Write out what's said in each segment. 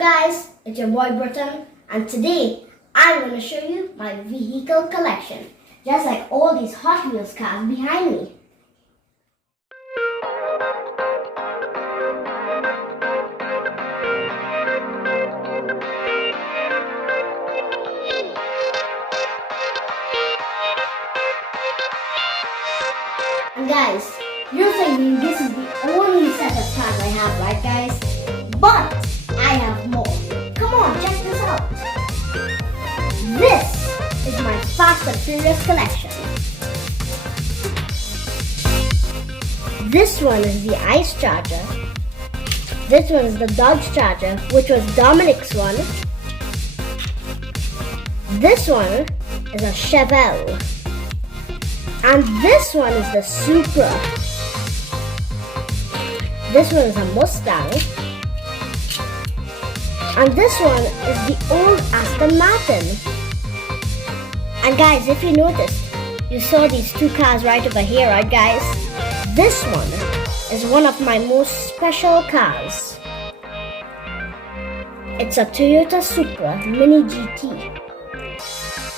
guys, it's your boy Britton, and today I'm going to show you my vehicle collection, just like all these Hot Wheels cars behind me. And guys, you're thinking this is the only set of cars I have, right guys? But I have more. Come on, check this out. This is my Fast and Furious collection. This one is the Ice Charger. This one is the Dodge Charger, which was Dominic's one. This one is a Chevelle. And this one is the Supra. This one is a Mustang. And this one is the old Aston Martin. And guys, if you noticed, you saw these two cars right over here, right guys? This one is one of my most special cars. It's a Toyota Supra Mini GT.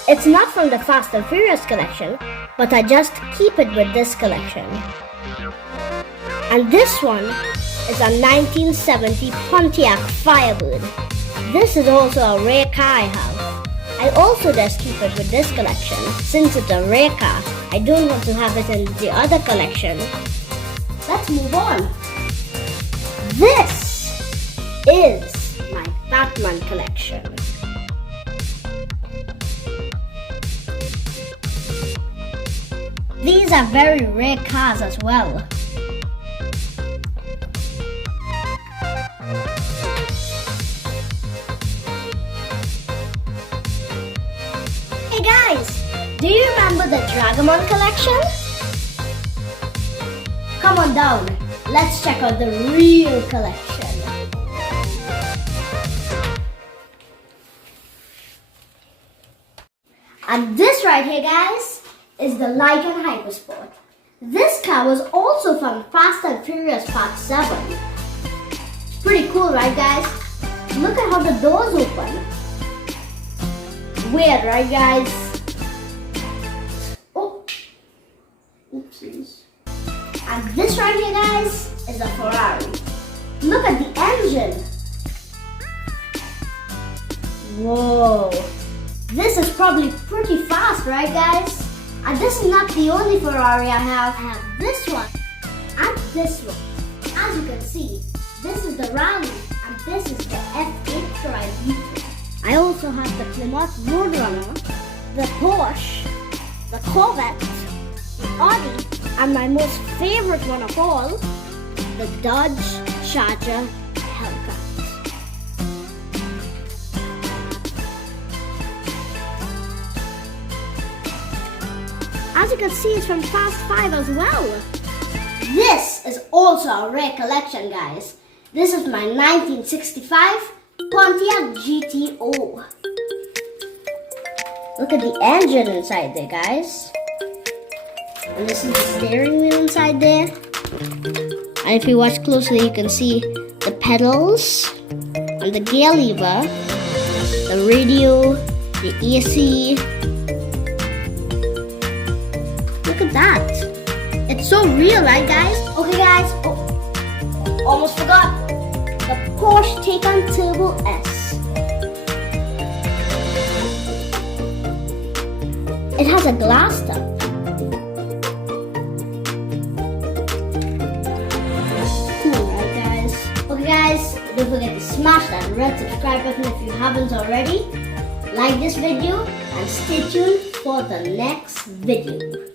It's not from the Fast and Furious collection, but I just keep it with this collection. And this one is a 1970 Pontiac Firebird. This is also a rare car I have. I also just keep it with this collection. Since it's a rare car, I don't want to have it in the other collection. Let's move on. This is my Batman collection. These are very rare cars as well. Hey guys, do you remember the Dragamon collection? Come on down, let's check out the real collection. And this right here guys is the Lykan Hypersport. This car was also from Fast and Furious Part 7. Pretty cool, right guys? Look at how the doors open. Weird, right guys? Oh, oopsies. And this right here guys is a Ferrari. Look at the engine. Whoa. This is probably pretty fast, right guys? And this is not the only Ferrari I have. I have this one and this one. As you can see, this is the Rally and this is the F8 Drive V2. I also have the Plymouth Roadrunner, the Porsche, the Corvette, the Audi, and my most favorite one of all, the Dodge Charger Hellcat. As you can see, it's from Fast 5 as well. This is also a rare collection, guys. This is my 1965 Pontiac GTO. Look at the engine inside there, guys. And this is the steering wheel inside there. And if you watch closely, you can see the pedals and the gear lever, the radio, the AC. Look at that. It's so real, right guys? Okay guys, almost forgot. The Porsche Taycan Turbo S. It has a glass top. Cool, right guys? Okay guys, don't forget to smash that red subscribe button if you haven't already. Like this video and stay tuned for the next video.